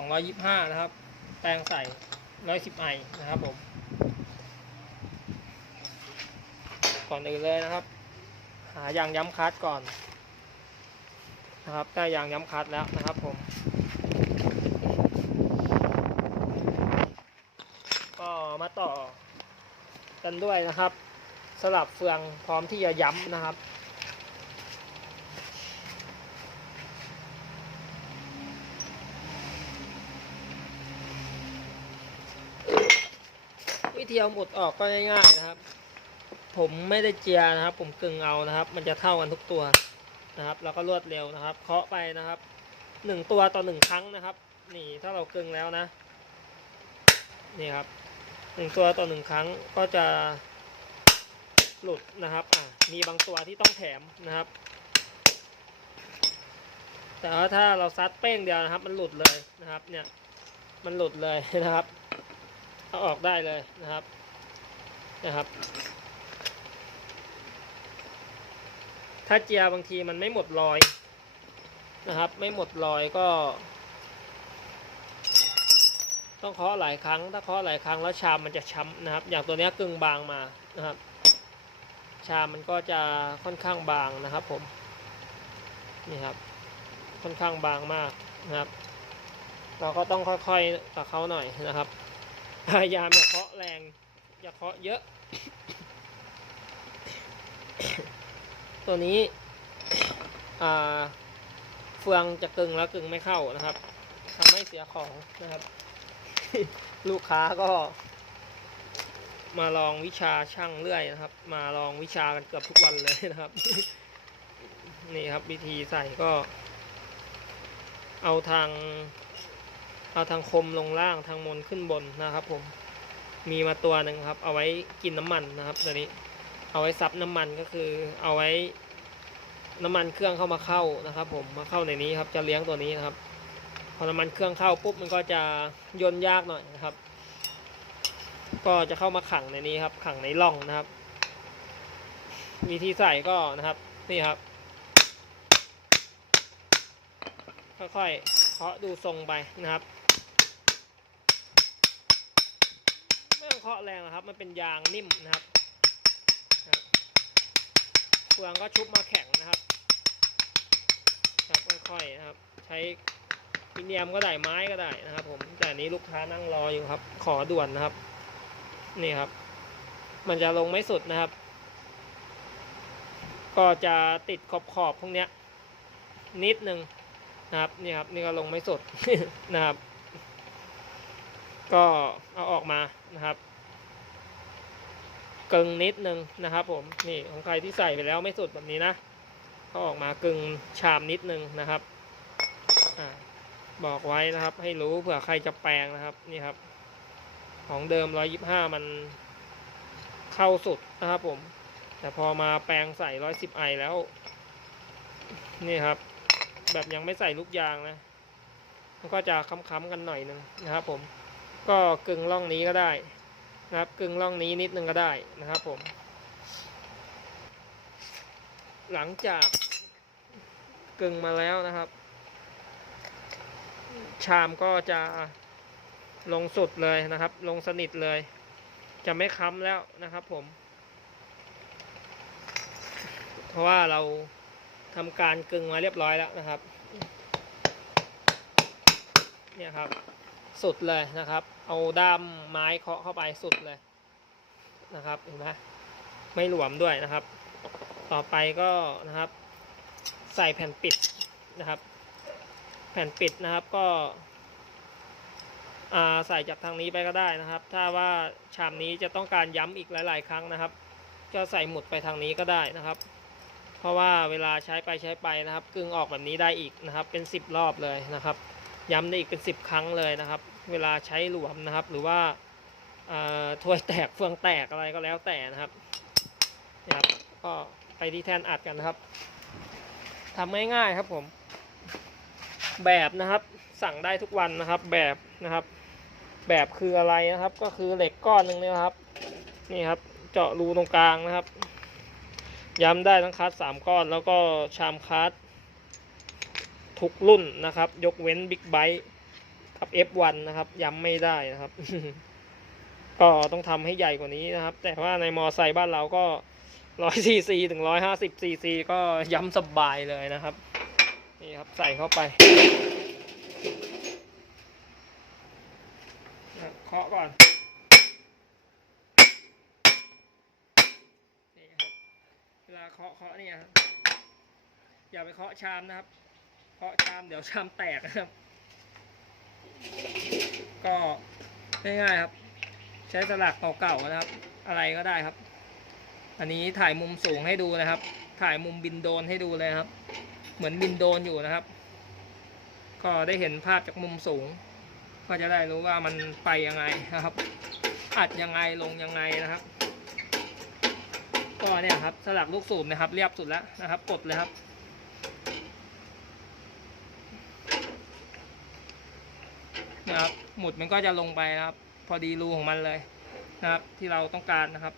ของ125 นะครับ แปลงใส่ 110ไอนะครับผม ก่อนอื่นเลยนะครับ หายางย้ำคัดก่อน นะครับ ได้ยางย้ำคัดแล้วนะครับผม ก็มาต่อกันด้วยนะครับ สลับเฟืองพร้อมที่จะย้ำนะครับ ธีเอาหมดออกก็ง่ายๆนะครับ ผมไม่ได้เจียนะครับ ผมกึ่งเอานะครับ มันจะเท่ากันทุกตัวนะครับ แล้วก็รวดเร็วนะครับ เคาะไปนะครับหนึ่งตัวต่อหนึ่งครั้งนะครับ นี่ถ้าเรากึ่งแล้วนะ นี่ครับหนึ่งตัวต่อหนึ่งครั้งก็จะหลุดนะครับอะมีบางตัวที่ต้องแถมนะครับ แต่ว่าถ้าเราซัดเป้งเดียวนะครับ มันหลุดเลยนะครับ เนี่ย มันหลุดเลยนะครับ เอาออกได้เลยนะครับนะครับ ถ้าเจียบางทีมันไม่หมดรอยนะครับ ไม่หมดรอยก็ ต้องเคาะหลายครั้ง ถ้าเคาะหลายครั้งแล้วชามมันจะช้ำนะครับ อย่างตัวนี้กึ่งบางมานะครับ ชามมันก็จะค่อนข้างบางนะครับ ผมนี่ครับ ค่อนข้างบางมากนะครับ เราก็ต้องค่อยๆกับเขาหน่อยนะครับ พยายามอย่าเคาะแรง อย่าเคาะเยอะ ตัวนี้เฟืองจะกึ่งแล้วกึ่งไม่เข้านะครับทำให้เสียของนะครับ ลูกค้าก็ มาลองวิชาช่างเลื่อยนะครับ มาลองวิชากันเกือบทุกวันเลยนะครับ นี่ครับวิธีใส่ก็ เอาทาง เอาทางคมลงล่างทางมนขึ้นบนนะครับ ผม มีมาตัวหนึ่งครับ เอาไว้กินน้ำมันนะครับ ตัวนี้ เอาไว้ซับน้ำมันก็คือ เอาไว้ น้ำมันเครื่องเข้ามาเข้านะครับ ผมมาเข้าในนี้ครับ จะเลี้ยงตัวนี้นะครับ พอน้ำมันเครื่องเข้าปุ๊บมันก็จะย่นยากหน่อยนะครับ ก็จะเข้ามาขังในนี้ครับ ขังในร่องนะครับ วิธีใส่ก็นะครับ นี่ครับ ค่อยๆเคาะดูทรงไปนะครับไม่ต้อง เคาะแรงนะครับ มันเป็นยางนิ่มนะครับเฟืองก็ชุบมาแข็งนะครับ ครับค่อยๆนะครับ ใช้พิเนียมก็ได้ไม้ก็ได้นะครับ ผมแต่นี้ลูกค้านั่งรออยู่ครับ ขอด่วนนะครับ นี่ครับ มันจะลงไม่สุดนะครับ ก็จะติดขอบขอบๆพวกเนี้ย นิดนึงนะครับนี่ครับ นี่ก็ลงไม่สุดนะครับ ก็เอาออกมานะครับ กึ่งนิดนึงนะครับผมนี่ของใครที่ใส่ไปแล้วไม่สุดแบบนี้นะก็ออกมากึ่งชามนิดนึงนะครับอบอกไว้นะครับ ให้รู้เผื่อใครจะแปลงนะครับนี่ครับ ของเดิม125มันเข้าสุดนะครับผม แต่พอมาแปลงใส่110ไอแล้ว นี่ครับ แบบยังไม่ใส่ลูกยางนะมันก็จะค้ำๆกันหน่อยหนึงนะครับผม ก็กึ่งร่องนี้ก็ได้ นะครับกึ่งร่องนี้นิดนึงก็ได้นะครับผม หลังจากกึ่งมาแล้วนะครับ ชามก็จะลงสุดเลยนะครับ ลงสนิทเลย จะไม่ค้ำแล้วนะครับผม เพราะว่าเราทำการกึ่งมาเรียบร้อยแล้วนะครับ เนี่ยครับ สุดเลยนะครับ เอาด้ามไม้เคาะเข้าไปสุดเลยนะครับเห็นไหมไม่หลวมด้วยนะครับ ต่อไปก็นะครับ ใส่แผ่นปิดนะครับ แผ่นปิดนะครับก็ใส่จากทางนี้ไปก็ได้นะครับ ถ้าว่าชามนี้จะต้องการย้ำอีกหลาย ๆ ครั้งนะครับ ก็ใส่หมุดไปทางนี้ก็ได้นะครับ เพราะว่าเวลาใช้ไปใช้ไปนะครับ กึ่งออกแบบนี้ได้อีกนะครับ เป็น 10 รอบเลยนะครับ ย้ำได้อีกเป็น10ครั้งเลยนะครับ เวลาใช้หลวมนะครับ หรือว่าถ้วยแตกเฟืองแตกอะไรก็แล้วแต่นะครับนะครับก็ไปที่แท่นอัดกันนะครับทำง่ายๆครับผม แบบนะครับสั่งได้ทุกวันนะครับแบบนะครับ แบบคืออะไรนะครับ ก็คือเหล็กก้อนหนึ่งนี่ครับ นี่ครับ เจาะรูตรงกลางนะครับ ย้ำได้ทั้งคัสสามก้อนแล้วก็ชามคัส ทุกรุ่นนะครับ ยกเว้นบิ๊กไบค์กับ F1 นะครับ ย้ำไม่ได้นะครับ ก็ต้องทำให้ใหญ่กว่านี้นะครับ แต่ว่าในมอไซค์บ้านเราก็ร้อยซีซีถึงร้อยห้าสิบซีซีก็ย้ำสบายเลยนะครับ นี่ครับใส่เข้าไปเคาะก่อนนี่ครับเวลาเคาะเคาะเนี่ยครับอย่าไปเคาะชามนะครับ เคาะชามเดี๋ยวชามแตกนะครับ ก็ง่ายๆครับ ใช้สลักเก่าๆนะครับ อะไรก็ได้ครับ อันนี้ถ่ายมุมสูงให้ดูนะครับ ถ่ายมุมบินโดรนให้ดูเลยครับ เหมือนบินโดรนอยู่นะครับ ก็ได้เห็นภาพจากมุมสูง ก็จะได้รู้ว่ามันไปยังไงนะครับ อัดยังไงลงยังไงนะครับก็เนี่ยครับสลักลูกสูบนะครับ เรียบสุดแล้วนะครับกดเลยครับ นะครับ หมุดมันก็จะลงไปนะครับ พอดีรูของมันเลยนะครับ ที่เราต้องการนะครับ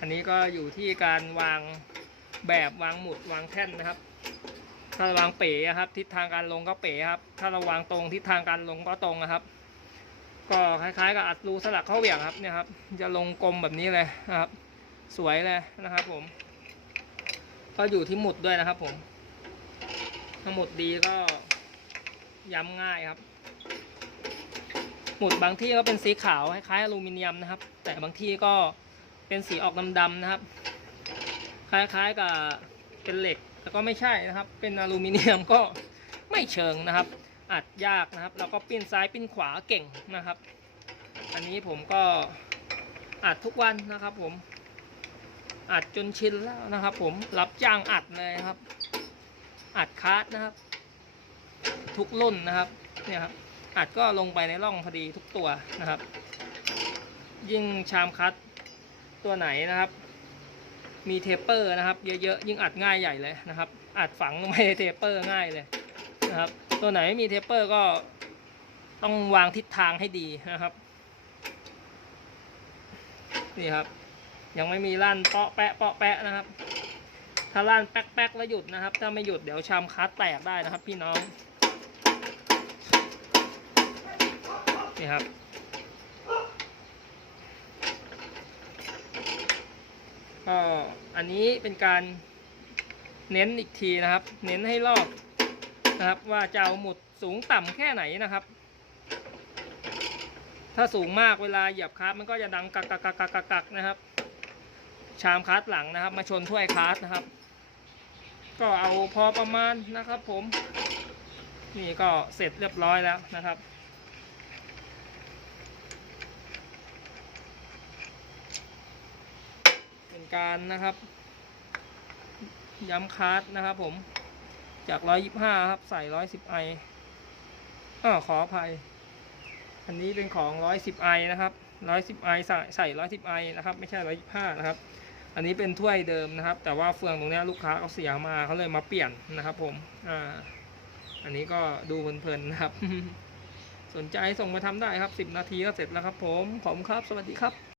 อันนี้ก็อยู่ที่การวางแบบวางหมุดวางแท่นนะครับ ถ้าเราวางเป๋ะครับ ทิศทางการลงก็เป๋ครับ ถ้าเราวางตรงทิศทางการลงก็ตรงนะครับ ก็คล้ายๆกับอัดรูสลักเข้าเหวี่ยงครับเนี่ยครับ จะลงกลมแบบนี้เลยนะครับ สวยเลยนะครับ ผม ก็อยู่ที่หมุดด้วยนะครับ ผมถ้าหมุดดีก็ย้ำง่ายครับ หมุดบางที่ก็เป็นสีขาวคล้ายๆอลูมิเนียมนะครับ แต่บางที่ก็เป็นสีออกดำๆนะครับ คล้ายๆกับเป็นเหล็กแต่ก็ไม่ใช่นะครับ เป็นอลูมิเนียมก็ไม่เชิงนะครับ อัดยากนะครับ แล้วก็ปิ้นซ้ายปิ้นขวาเก่งนะครับ อันนี้ผมก็อัดทุกวันนะครับ ผม อัดจนชินแล้วนะครับ ผมรับจ้างอัดเลยครับ อัดคาร์ดนะครับ ทุกรุ่นนะครับ เนี่ยครับ อัดก็ลงไปในร่องพอดีทุกตัวนะครับ ยิ่งชามคัดตัวไหนนะครับ มีเทปเปอร์นะครับ เยอะๆยิ่งอัดง่ายใหญ่เลยนะครับ อัดฝังลงไปในเทปเปอร์ง่ายเลยนะครับ ตัวไหนไม่มีเทปเปอร์ก็ต้องวางทิศทางให้ดีนะครับนี่ครับ ยังไม่มีลั่นเปาะแปะเปาะแปะนะครับ ถ้าลั่นแป๊กแป๊กแล้วหยุดนะครับ ถ้าไม่หยุดเดี๋ยวชามคัดแตกได้นะครับ พี่น้อง นี่ครับ ก็อันนี้เป็นการเน้นอีกทีนะครับ เน้นให้รอบนะครับ ว่าจะเอาหมุดสูงต่ำแค่ไหนนะครับ ถ้าสูงมากเวลาเหยียบคาร์มันก็จะดังกักกักกักกักกักกักนะครับ ชามคาร์หลังนะครับ มาชนถ้วยคาร์นะครับ ก็เอาพอประมาณนะครับ ผม นี่ก็เสร็จเรียบร้อยแล้วนะครับ เป็น การนะครับ ย้ำคาร์ดนะครับผม จาก 125 ครับ ใส่ 110ไออ้อขออภัย อันนี้เป็นของ 110ไอนะครับ 110ไอใส่ใส่ 110ไอนะครับ ไม่ใช่ 125 นะครับ อันนี้เป็นถ้วยเดิมนะครับ แต่ว่าเฟืองตรงนี้ลูกค้าเขาเสียมาเขาเลยมาเปลี่ยนนะครับ ผม อ่า อันนี้ก็ดูเพลินๆนะครับ สนใจส่งมาทำได้ครับ 10 นาทีก็เสร็จแล้วครับ ผม ขอบคุณครับ สวัสดีครับ